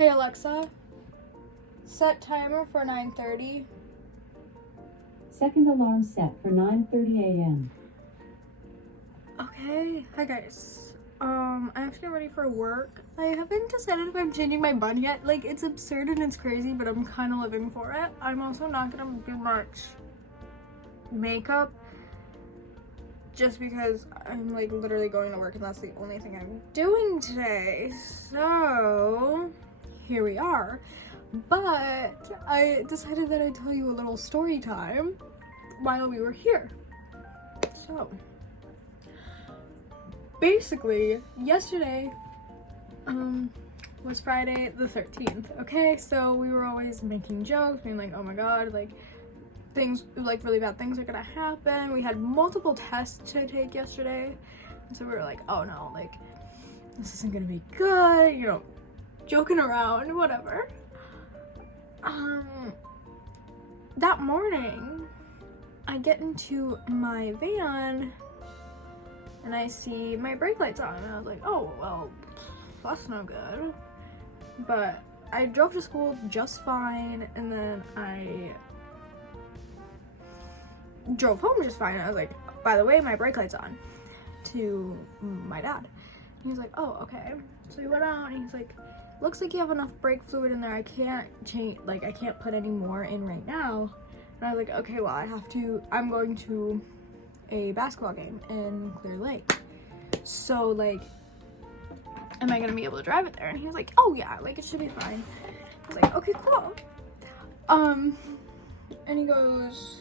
Hey Alexa, set timer for 9:30. Second alarm set for 9:30 a.m. Okay, hi guys. I have to get ready for work. I haven't decided if I'm changing my bun yet. Like, it's absurd and it's crazy, but I'm kind of living for it. I'm also not gonna do much makeup just because I'm like literally going to work and that's the only thing I'm doing today. So here we are. But I decided that I'd tell you a little story time while we were here. So basically, yesterday was Friday the 13th, okay? So we were always making jokes, being like, oh my god, like, things, like, really bad things are gonna happen. We had multiple tests to take yesterday, and so we were like, oh no, like, this isn't gonna be good, you know, joking around, whatever. That morning, I get into my van, and I see my brake lights on, and I was like, oh, well, that's no good. But I drove to school just fine, and then I drove home just fine, and I was like, by the way, my brake light's on, to my dad. And he's like, oh, okay. So he went out, and he's like, looks like you have enough brake fluid in there, I can't change, like, I can't put any more in right now. And I was like, okay, well, I'm going to a basketball game in Clear Lake. So, like, am I gonna be able to drive it there? And he was like, oh yeah, like, it should be fine. I was like, okay, cool. And he goes,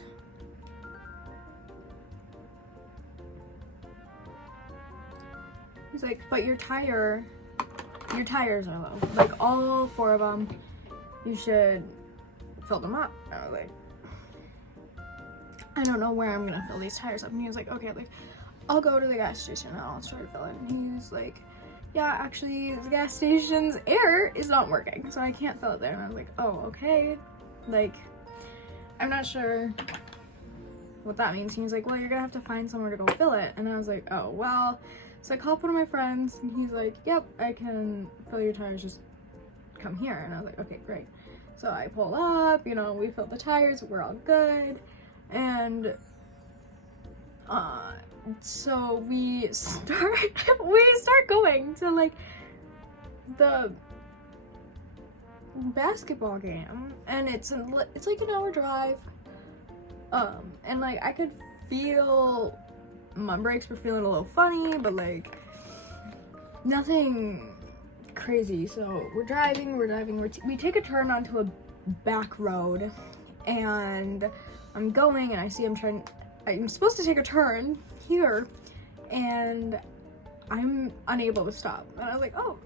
he's like, but your tires are low. Like, all 4 of them, you should fill them up. And I was like, I don't know where I'm gonna fill these tires up. And he was like, okay, like, I'll go to the gas station and I'll try to fill it. And he's like, yeah, actually, the gas station's air is not working, so I can't fill it there. And I was like, oh, okay. Like, I'm not sure what that means. He was like, well, you're gonna have to find somewhere to go fill it. And I was like, oh, well. So I called one of my friends, and he's like, yep, I can fill your tires, just come here. And I was like, okay, great. So I pull up, you know, we fill the tires, we're all good. And so we start going to, like, the basketball game, and it's like an hour drive, and like I could feel my brakes were feeling a little funny, but like nothing crazy. So we're driving, we take a turn onto a back road, and I'm going, and I see I'm supposed to take a turn here, and I'm unable to stop. And I was like, oh,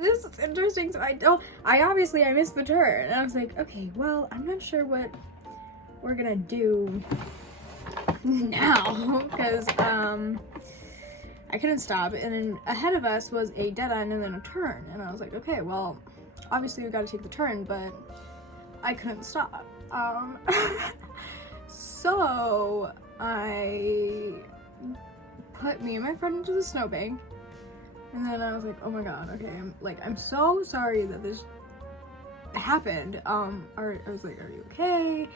this is interesting. So I missed the turn. And I was like, okay, well, I'm not sure what we're gonna do now, because I couldn't stop, and then ahead of us was a dead end and then a turn. And I was like, okay, well, obviously we gotta take the turn, but I couldn't stop. So I put me and my friend into the snowbank, and then I was like, oh my god, okay, I'm so sorry that this happened. I was like, are you okay?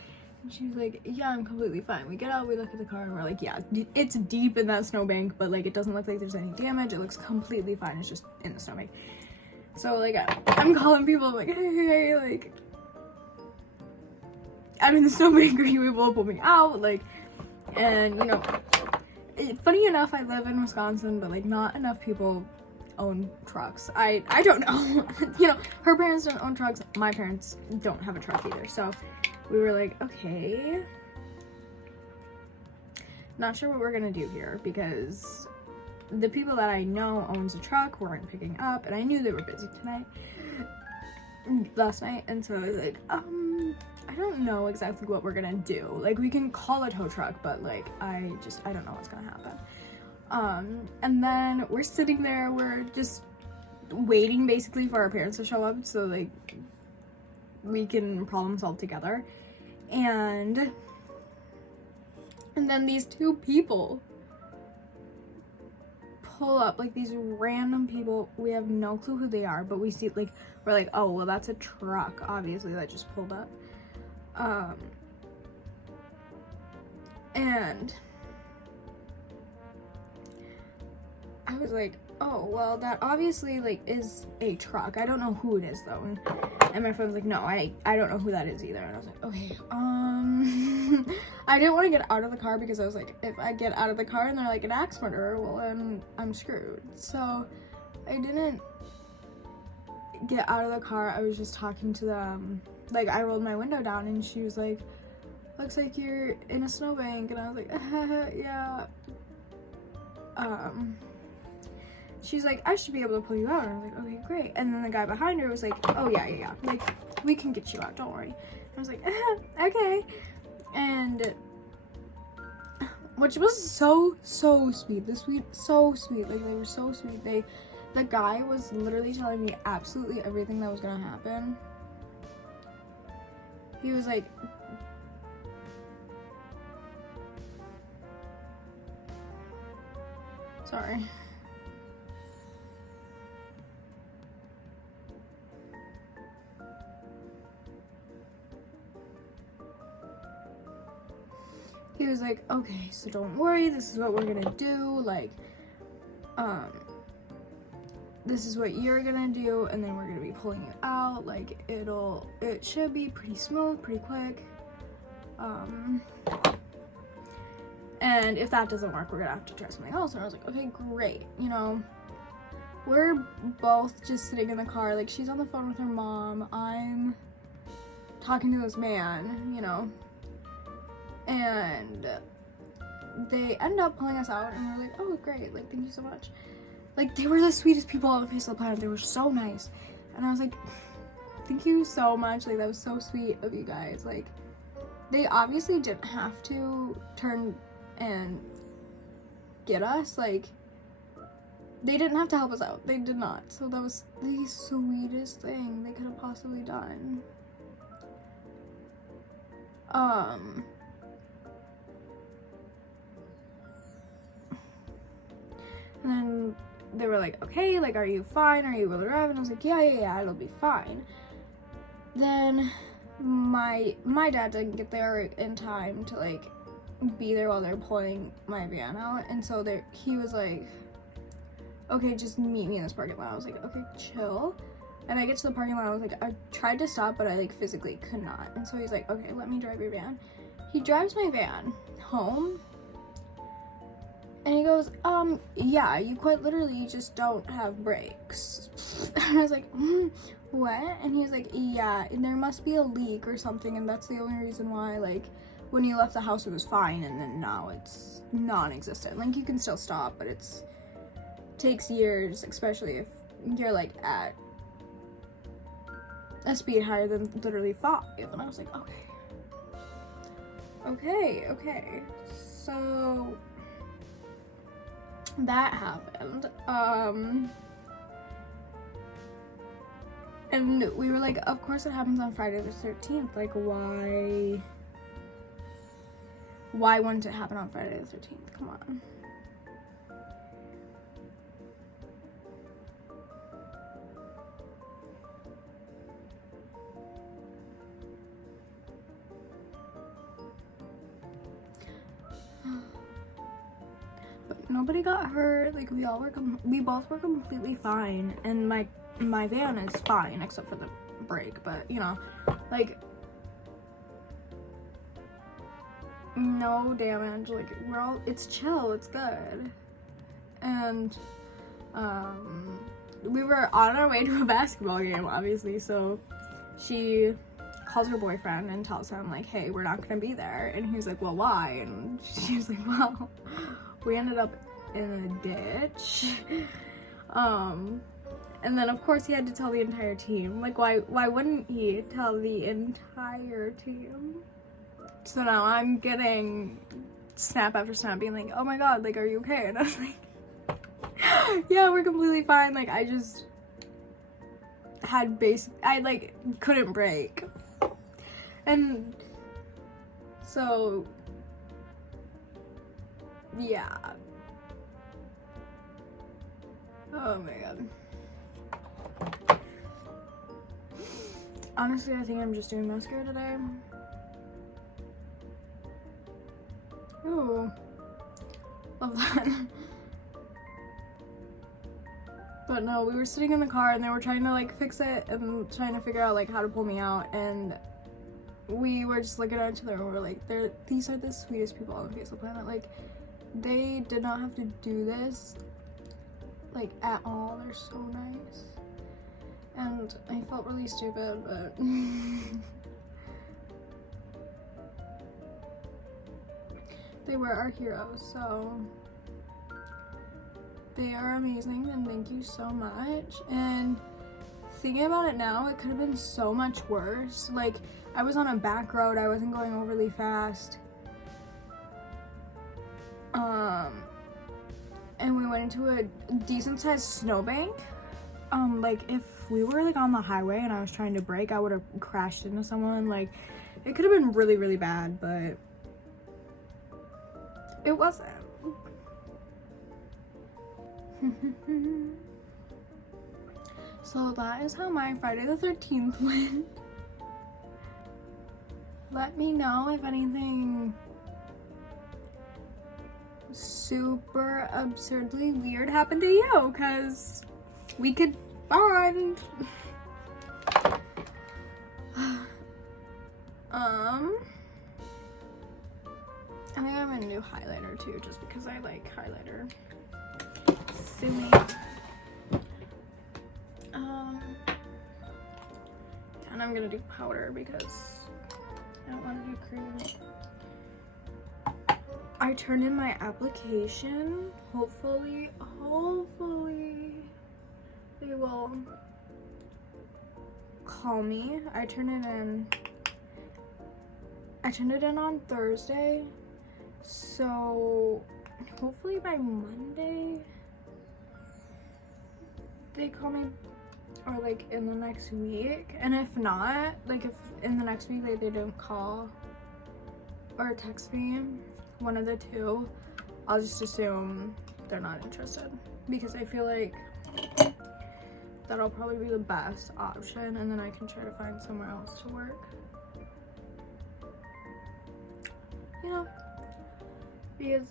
And she was like, yeah, I'm completely fine. We get out, we look at the car, and we're like, yeah, it's deep in that snowbank, but like it doesn't look like there's any damage. It looks completely fine. It's just in the snowbank. So like I'm calling people, I'm like, hey, like, I'm in the snowbank, are you able to pull me out? Like, and you know, funny enough, I live in Wisconsin, but like not enough people own trucks. I don't know. You know, her parents don't own trucks, my parents don't have a truck either. So we were like, okay, not sure what we're gonna do here, because the people that I know owns a truck weren't picking up, and I knew they were busy last night, and so I was like, I don't know exactly what we're gonna do. Like, we can call a tow truck, but like I don't know what's gonna happen. And then we're sitting there, we're just waiting basically for our parents to show up so like we can problem solve together. And then these 2 people pull up, like, these random people. We have no clue who they are, but we see, like, we're like, oh, well, that's a truck, obviously, that just pulled up. And I was like, oh, well, that obviously, like, is a truck. I don't know who it is, though. And my friend was like, no, I don't know who that is either. And I was like, okay, I didn't want to get out of the car because I was like, if I get out of the car and they're like an axe murderer, well, then I'm screwed. So I didn't get out of the car. I was just talking to them. Like, I rolled my window down and she was like, looks like you're in a snowbank. And I was like, yeah. She's like, I should be able to pull you out. And I was like, okay, great. And then the guy behind her was like, oh, yeah. Like, we can get you out, don't worry. And I was like, okay. And, which was so sweet. So sweet. Like, they were so sweet. The guy was literally telling me absolutely everything that was gonna happen. He was like, sorry. He was like, okay, so don't worry, this is what we're gonna do, like, this is what you're gonna do, and then we're gonna be pulling it out, like, it should be pretty smooth, pretty quick, and if that doesn't work, we're gonna have to try something else. And I was like, okay, great, you know, we're both just sitting in the car, like, she's on the phone with her mom, I'm talking to this man, you know, and they end up pulling us out, and we're like, oh, great, like, thank you so much. Like, they were the sweetest people on the face of the planet. They were so nice. And I was like, thank you so much. Like, that was so sweet of you guys. Like, they obviously didn't have to turn and get us. Like, they didn't have to help us out. They did not. So that was the sweetest thing they could have possibly done. And then they were like, okay, like, are you fine? Are you able to drive? And I was like, yeah, it'll be fine. Then my dad didn't get there in time to, like, be there while they're pulling my van out. And so he was like, okay, just meet me in this parking lot. I was like, okay, chill. And I get to the parking lot, I was like, I tried to stop, but I, like, physically could not. And so he's like, okay, let me drive your van. He drives my van home. And he goes, yeah, you quite literally just don't have brakes. And I was like, what? And he was like, yeah, there must be a leak or something, and that's the only reason why, like, when you left the house it was fine, and then now it's non-existent. Like, you can still stop, but takes years, especially if you're, like, at a speed higher than literally 5. And I was like, okay. So that happened. And we were like, of course it happens on Friday the 13th. Like, why wouldn't it happen on Friday the 13th? Come on. Nobody got hurt. Like, we both were completely fine, and my van is fine except for the brake, but you know, like, no damage. Like, it's chill, it's good. And we were on our way to a basketball game, obviously, so she calls her boyfriend and tells him, like, hey, we're not gonna be there. And he was like, well, why? And she was like, well, we ended up in a ditch. And then of course he had to tell the entire team. Like, why wouldn't he tell the entire team? So now I'm getting snap after snap being like, oh my god, like, are you okay? And I was like, yeah, we're completely fine. Like, I just had I like couldn't brake. And so yeah, Oh my god. Honestly, I think I'm just doing mascara today. Ooh. Love that. But no, we were sitting in the car and they were trying to like fix it and trying to figure out like how to pull me out, and we were just looking at each other and we were like, these are the sweetest people on the face of the planet. Like, they did not have to do this like at all. They're so nice. And I felt really stupid, but they were our heroes, so they are amazing, and thank you so much. And thinking about it now, it could have been so much worse. Like, I was on a back road, I wasn't going overly fast. And we went into a decent sized snowbank. Like, if we were like on the highway and I was trying to brake, I would have crashed into someone. Like, it could have been really, really bad, but it wasn't. So that is how my Friday the 13th went. Let me know if anything super absurdly weird happened to you, because we could bond. I think I'm gonna do highlighter too, just because I like highlighter. Silly. And I'm gonna do powder because I don't want to do cream. I turned in my application. Hopefully they will call me. I turned it in on Thursday, so hopefully by Monday they call me, or like in the next week. And if not, like if in the next week they don't call or text me, one of the two, I'll just assume they're not interested, because I feel like that'll probably be the best option, and then I can try to find somewhere else to work. You know, because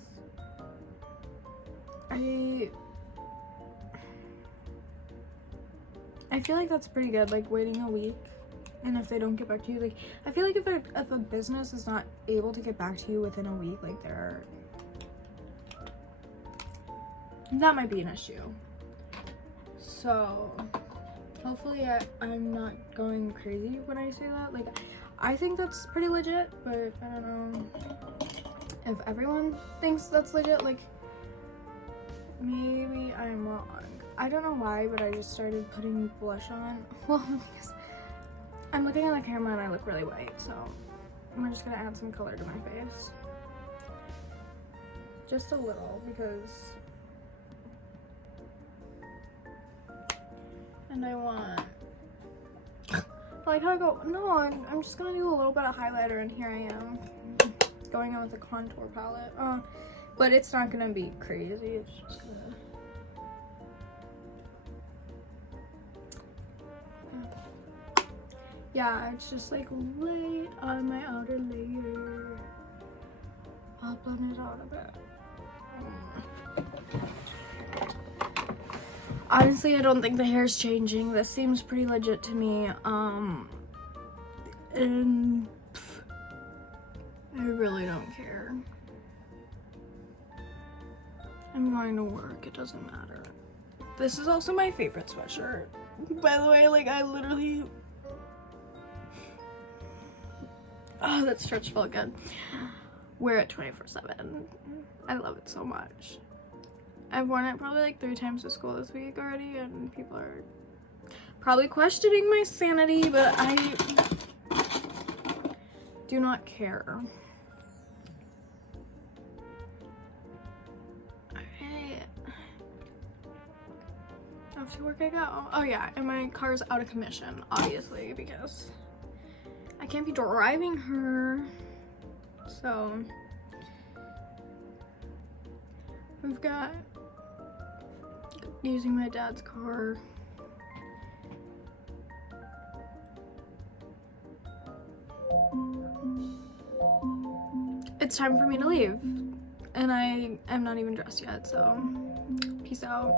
I feel like that's pretty good, like waiting a week, and if they don't get back to you, like I feel like if a business is not able to get back to you within a week, like that might be an issue. So hopefully I'm not going crazy when I say that. Like, I think that's pretty legit, but I don't know if everyone thinks that's legit. Like, maybe I'm wrong. I don't know why, but I just started putting blush on. Well, because I'm looking at the camera and I look really white, so I'm just gonna add some color to my face. Just a little, because and I want, like how I go, no, I'm just gonna do a little bit of highlighter, and here I am going on with the contour palette. But it's not gonna be crazy, it's just gonna, yeah, it's just like light on my outer layer. I'll blend it out a bit. Honestly, I don't think the hair's changing. This seems pretty legit to me. And I really don't care. I'm going to work, it doesn't matter. This is also my favorite sweatshirt. By the way, like I literally, oh, that stretch felt good. Wear it 24/7. I love it so much. I've worn it probably like 3 times to school this week already, and people are probably questioning my sanity, but I do not care. Alright. Off to work I go. Oh yeah, and my car's out of commission, obviously, because I can't be driving her. So we've got using my dad's car. It's time for me to leave, and I am not even dressed yet, so peace out.